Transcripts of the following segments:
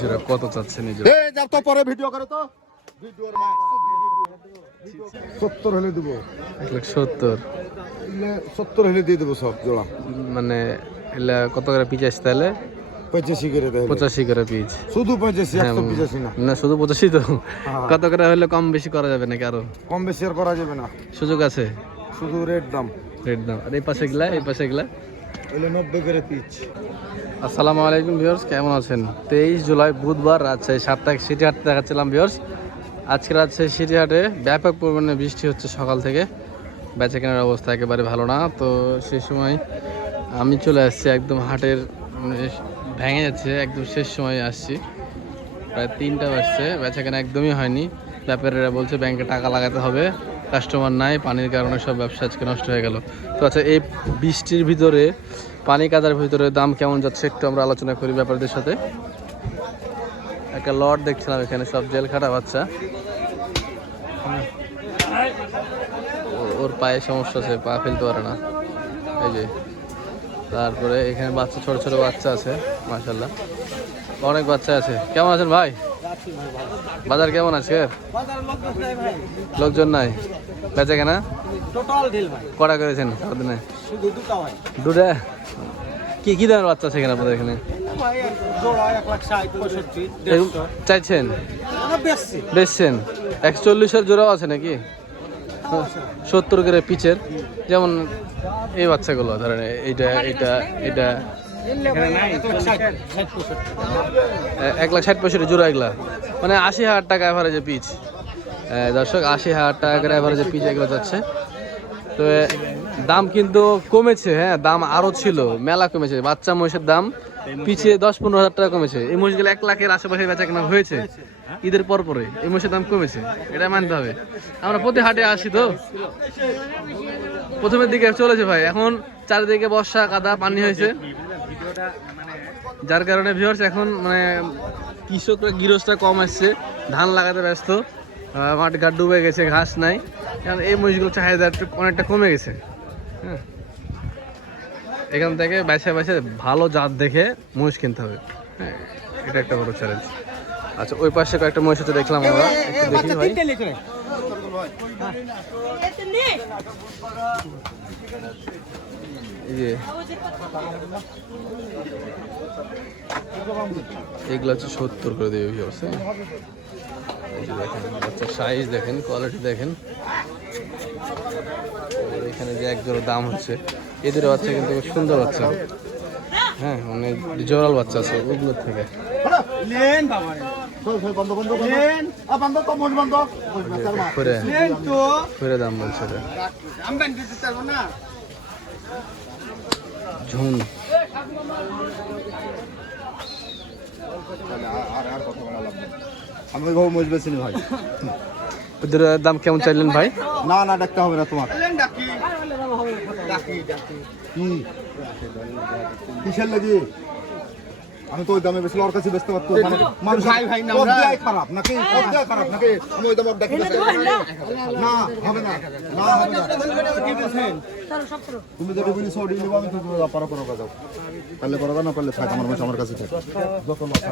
জোড়া কত চাচ্ছেন এই এ যাও তো পরে ভিডিও করো তো ভিডিওর মাছ 70 হলে দেব 1,70,000 ইলে 70 হলে দিয়ে দেব সব জোড়া মানে এলা কত করে পিস আসছে তাহলে 85 করে দেব 85 করে পিস শুধু 85 185 না না শুধু 85 তো কত করে হলে কম বেশি করা যাবে নাকি আরো কম বেশি আর করা যাবে না সুযোগ আছে শুধু রেট দাম আর এই পাশে গিলা এলে 90 করে পিস আসসালামু আলাইকুম ভিউয়ার্স, কেমন আছেন? 23 জুলাই বুধবার রাজশাহী সাপ্তাহিক সিটি হাট দেখাচ্ছিলাম ভিউয়ার্স। আজকে রাজশাহী সিটি হাটে ব্যাপক পরিমাণে বৃষ্টি হচ্ছে সকাল থেকে, বেচা কেনার অবস্থা একেবারে ভালো না। তো সেই সময় আমি চলে আসছি একদম হাটের ভেঙে যাচ্ছে, একদম শেষ সময় আসছি, প্রায় 3টা বাজছে, বেচা কেনা একদমই হয়নি। ব্যাপারীরা বলছে ব্যাংকে টাকা লাগাতে হবে, কাস্টমার নাই, পানির কারণে সব ব্যবসা আজকে নষ্ট হয়ে গেল। তো আচ্ছা, এই বৃষ্টির ভিতরে পানি কাদার ভিতরে দাম কেমন যাচ্ছে একটু আমরা আলোচনা করি ব্যাপারীদের সাথে। একটা লট দেখছিলাম এখানে, সব জেল খাটা বাচ্চা, ওর পায়ে সমস্যা আছে, পা ফেলতে পারে না, এই যে। তারপরে এখানে বাচ্চা, ছোট ছোট বাচ্চা আছে, মাশাআল্লাহ অনেক বাচ্চা আছে। কেমন আছেন ভাই? বাজার কেমন আছে? লোকজন নাই, বেচা কেনা কটা করেছেন সারাদিনে? দুটা। কি কি দামের বাচ্চা আছে এখানে আপনাদের এখানে চাইছেন? বেচছেন? 140-এর জোড়াও আছে নাকি? 70 করে পিচের, যেমন এই বাচ্চাগুলো ধরেন, এইটা এটা এটা 1,60,000-65,000 জোড়া, এগুলা মানে 80,000 টাকা অ্যাভারেজে পিচ। দর্শক, 80,000 টাকা করে অ্যাভারেজে পিচ এগুলো যাচ্ছে। তো দাম কিন্তু কমেছে, হ্যাঁ দাম আরও ছিল, মেলা কমেছে। বাচ্চা মহিষের দাম পিছিয়ে 10-15,000 টাকা কমেছে। এই মহিষগুলো 1 লাখের আশেপাশে বেচা কেনা হয়েছে ঈদের পর পরে, এই মহিষের দাম কমেছে, এটা মানতে হবে। আমরা প্রতি হাটে আসি, তো প্রথমের দিকে চলেছে ভাই, এখন চারিদিকে বর্ষা, কাদা, পানি হয়েছে, যার কারণে ভিউয়ার্স এখন মানে কৃষকরা, গৃহস্থরা কম আসছে, ধান লাগাতে ব্যস্ত, মাঠ ঘাট ডুবে গেছে, ঘাস নাই, কারণ এই মহিষগুলো চাহিদা অনেকটা কমে গেছে। হ্যাঁ, এখান থেকে বেছে বেছে ভালো জাত দেখে মহিষ কিনতে হবে, হ্যাঁ এটা একটা বড় চ্যালেঞ্জ। আচ্ছা, ওই পাশে কয়েকটা মহিষ হচ্ছে দেখলাম আমরা, একটু দেখি ভাই। এই যে এগুলো হচ্ছে 70 করে দেবে ভিউয়ার্স। এই যে দেখেন বাচ্চার সাইজ দেখেন, কোয়ালিটি দেখেন। এখানে যে এক জোড়া দাম হচ্ছে, এদের বাচ্চা কিন্তু সুন্দর বাচ্চা, হ্যাঁ মানে জোরাল বাচ্চা আছে ওগুলোর থেকে। দাম বলছে ঝুন। আমি ভাই মজবে চিনি ভাই, ওদের দাম কেমন চাইলেন ভাই? না না ডাকতে হবে না তোমার, কিসের লাগি? আমি তো ওই দামে বেশি ওর কাছে বেচতে পারতো, মানে মানুষ ভাই ভাই না খারাপ নাকি, খারাপ নাকি? আমি ওই দামে ডাকি না, হবে না, না হবে না। তুমি যদি বলি সরি নিব, আমি তো পারো করো যাও, পারলে করো না, পারলে থাক, আমার মাছ আমার কাছে থাক। যত মাছ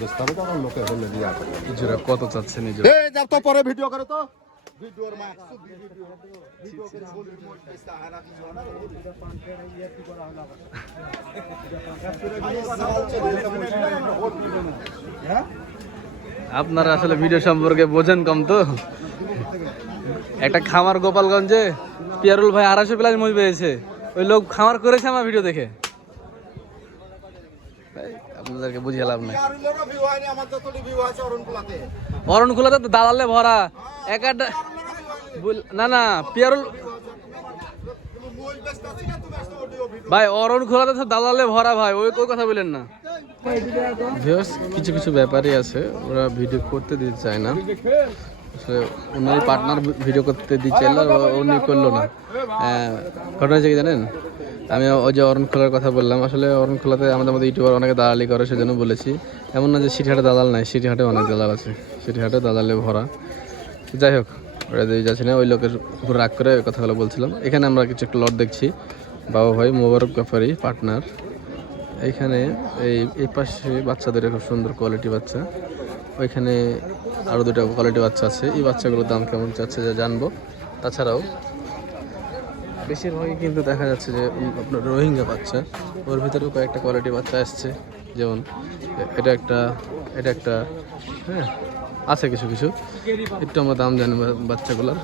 বেচতে হবে, আমার লোকে হলে দিয়ে আসে। জোড়া কত চাচ্ছেন এই জোড়া? এই যাও তো পরে ভিডিও করো তো ভিডিওর মাছ ভিডিও করে বলি মোট পয়সা হারা কিছু না। আপনারা আসলে ভিডিও সম্পর্কে বোঝেন কম তো। একটা খামার গোপালগঞ্জে পিয়ারুল ভাই 250 প্লাস মহিষ পেয়েছে, ওই লোক খামার করেছে আমার ভিডিও দেখে, আপনাদেরকে বুঝিয়ে লাভ নাই। অরণখোলাতে তো দালালে ভরা, একটা না না পিয়ারুল ভাই, অরণখোলাতে তো দালালে ভরা ভাই, ওই কথা বলেন না। কিছু কিছু ব্যাপারই আছে, ওরা ভিডিও করতে দিতে চায় না, ওনার পার্টনার ভিডিও করতে দিচ্ছে, উনি করলো না। ঘটনা হচ্ছে কি জানেন, আমি ওই যে অরণখোলার কথা বললাম, আসলে অরণখোলাতে আমাদের মধ্যে ইউটিউবার অনেকে দালালি করে, সেজন্য বলেছি। এমন না যে সিটিহাটে দালাল নাই, সিটিহাটে অনেক দালাল আছে, সিটিহাটে দালালে ভরা। যাই হোক, ওরা দিয়ে যাচ্ছে না, ওই লোকের উপর রাগ করে ওই কথাগুলো বলছিলাম। এখানে আমরা কিছু একটা লট দেখছি, বাবা ভাই মোবারক ব্যাপারী পার্টনার, এইখানে এই পাশে বাচ্চাদের খুব সুন্দর কোয়ালিটি বাচ্চা, ওইখানে আরও দুটো কোয়ালিটি বাচ্চা আছে। এই বাচ্চাগুলোর দাম কেমন চাচ্ছে যা জানবো। তাছাড়াও বেশিরভাগই কিন্তু দেখা যাচ্ছে যে আপনার রোহিঙ্গা বাচ্চা, ওর ভিতরেও কয়েকটা কোয়ালিটি বাচ্চা আসছে, যেমন এটা একটা হ্যাঁ আছে কিছু কিছু। একটু আমরা দাম জানি বাচ্চাগুলোর।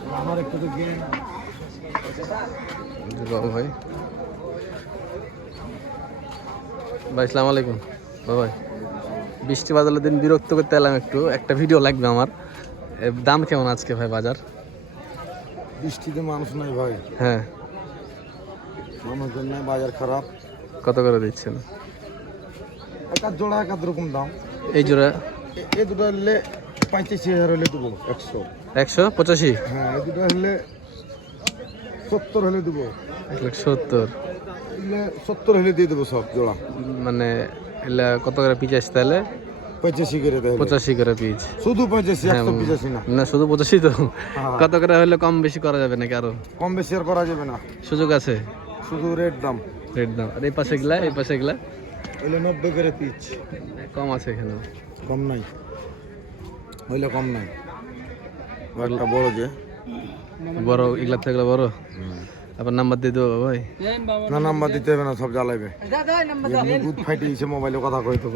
ভাই ভাই আসসালামু আলাইকুম। ভাই বৃষ্টি বাদলের দিন বিরক্ত করতে এলাম, একটা ভিডিও লাগবে আমার। দাম কেমন আজকে ভাই বাজার? বৃষ্টিতে মানুষ নাই ভাই। হ্যাঁ, মানুষের নাই, বাজার খারাপ। কত করে দিচ্ছেন? একটা জোড়া এক রকম দাম। এই জোড়া এই দুটো হলে 85,000 হলে দেবো। 185? হ্যাঁ, এই দুটো হলে 70 হলে দেবো। 170? 70 হলে দিয়ে দেবো সব জোড়া। মানে এলা কত করে পিস আসছে তাহলে? 85 করে দেয়। 85 করে পিস? শুধু 85, 185 না। না, শুধু 85 তো? কত করে হলে কম বেশি করা যাবে নাকি আরো? কম বেশি আর করা যাবে না, সুযোগ আছে? শুধু রেট দাম। আর এই পাশে গেলা হইলে 90 করে পিস। কম আছে এখানে? কম নাই, হইলে কম নাই। একটা বড় যে বড়, এগুলা থেকে বড়। আবার নাম্বার দিয়ে দেবো ভাই? না, নাম্বার দিতে হবে না, সব জ্বালাইবে। গুড ফাইটে এসে মোবাইলে কথা কইতে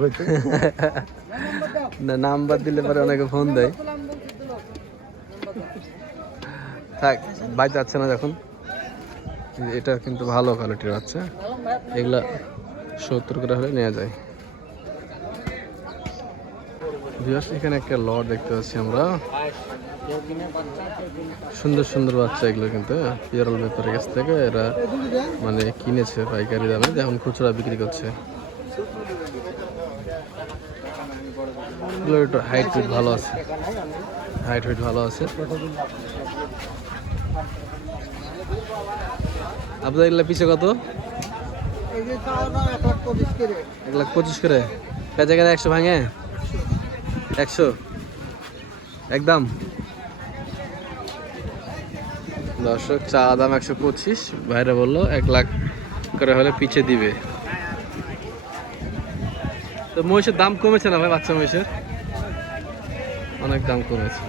না, নাম্বার দিলে পরে অনেকে ফোন দেয়। থাক, ভাই যাচ্ছে না যখন। এটা কিন্তু ভালো কোয়ালিটির বাচ্চা, এগুলা 70 করে হলে নেওয়া যায়। এখানে একটা লট দেখতে পাচ্ছি আমরা, সুন্দর সুন্দর বাচ্চা। এগুলো কিন্তু পিয়ারল ব্যাপারের কাছ থেকে এরা মানে কিনেছে পাইকারি দামে, এখন খুচরা বিক্রি করছে। এগুলো একটু হাইট ভালো আছে। আপনাদের এগুলো পিছে কত? 1,25,000 করে। পেঁচা গেলে 100 ভাঙে? 100 একদম। দর্শক, চা দাম 125, ভাইরা বললো 1 লাখ করে হলে পিছে দিবে। তো মহিষের দাম কমেছে না ভাই? বাচ্চা মহিষের অনেক দাম কমেছে।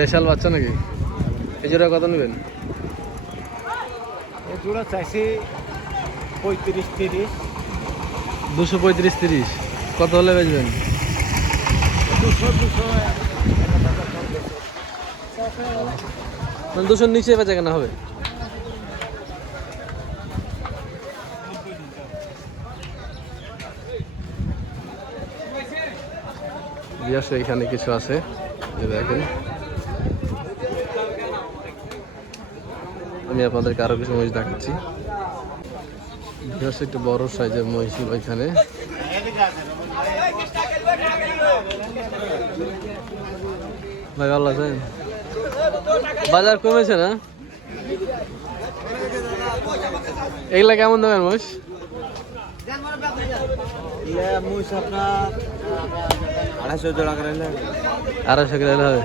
দেশাল বাচ্চা নাকি? এই জোড়া কত নেবেন? এই জোড়া চাইছি 35-30। 235-30? কত হলে বেচবেন? 200 নিচে বেচা কেনা হবে? এখানে কিছু আছে, দেখেন। আমি আপনাদেরকে আরো কিছু মহিষ দেখাচ্ছি। একটু বড় সাইজের মহিষ ওইখানে। ভাই ভালো আছেন? বাজার কমেছে না? এগুলা কেমন দামের মহিষ? আপনার 250 জোড়া করে 250 করে হবে?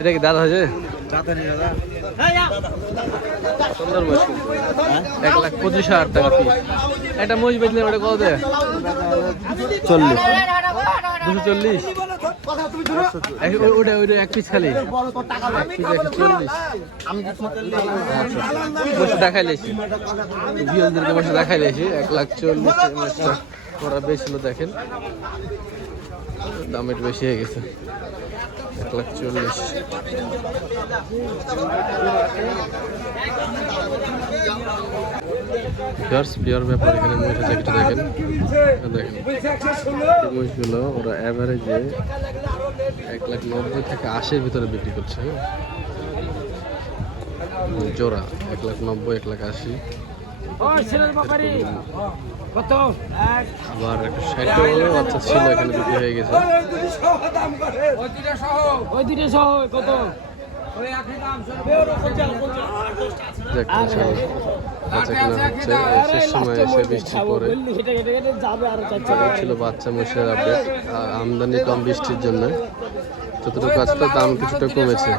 এটা কি দাঁত হয়েছে? সুন্দর মহিষ, 1,25,000 টাকা পিস। একটা মহিষ বেচলে ওটা কত দেয়? 40? 240? ওটা এক পিস খালি? এক পিস 140? দেখাইলেছি ভিউজদেরকে, বসে দেখাইলেছি 1,40,000 ওরা বেছিল। দেখেন দাম একটু বেশি হয়ে গেছে, 1,40,000। পিওর ব্যাপার এখানে মহিষ আছে, কিছু দেখেন। মহিষগুলো ওরা অ্যাভারেজে 1,90,000 থেকে 80-র ভিতরে বিক্রি করছে। জোড়া 1,90,000, 1,80,000। আবার একটা 60 বাচ্চা ছিল এখানে, বিক্রি হয়ে গেছে। দেখতে ছাগল বেচা কেনা হচ্ছে শেষ সময় এসে বৃষ্টি পরে ছিল বাচ্চা মহিষের আপডেট। আর আমদানি কম বৃষ্টির জন্য যতটুকু আছে তার দাম কিছুটা কমেছে।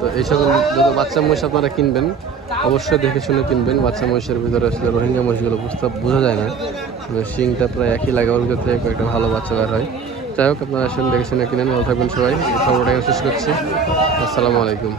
তো এই সকল যত বাচ্চা মহিষ আপনারা কিনবেন অবশ্যই দেখে শুনে কিনবেন। বাচ্চা মহিষের ভিতরে আসলে রোহিঙ্গা মহিষগুলো বোঝা যায় না, শিংটা প্রায় একই লাগে, ওর ভিতরে একটা ভালো বাচ্চা বের হয়। যাই হোক আপনারা আসলে দেখে শুনে কিনেন। ভালো থাকবেন সবাই। এই খবরটা শেষ করছি। আসসালামু আলাইকুম।